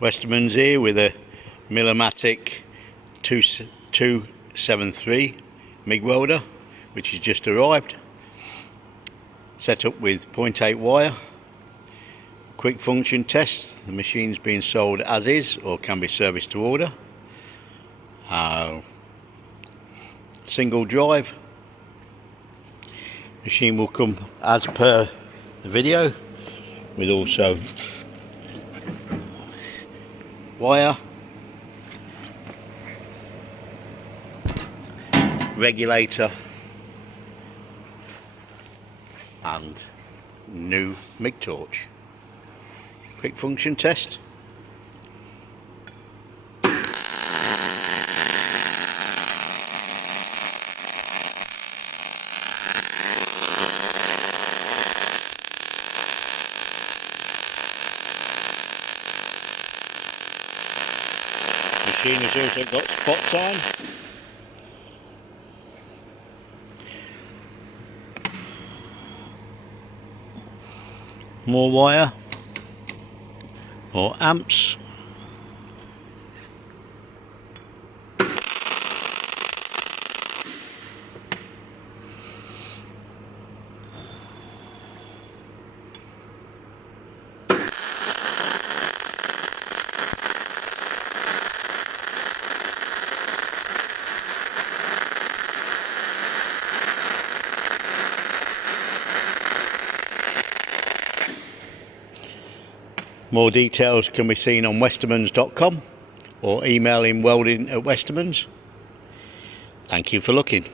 Westermans here with a Migmatic 273 MIG welder, which has just arrived. Set up with 0.8 wire. Quick function test. The machine's being sold as is or can be serviced to order. Single drive. Machine will come as per the video, with also wire, regulator and new MIG torch. Quick function test. Machine has also got spots on. More wire, more amps. More details can be seen on westermans.com or email in welding@westermans. Thank you for looking.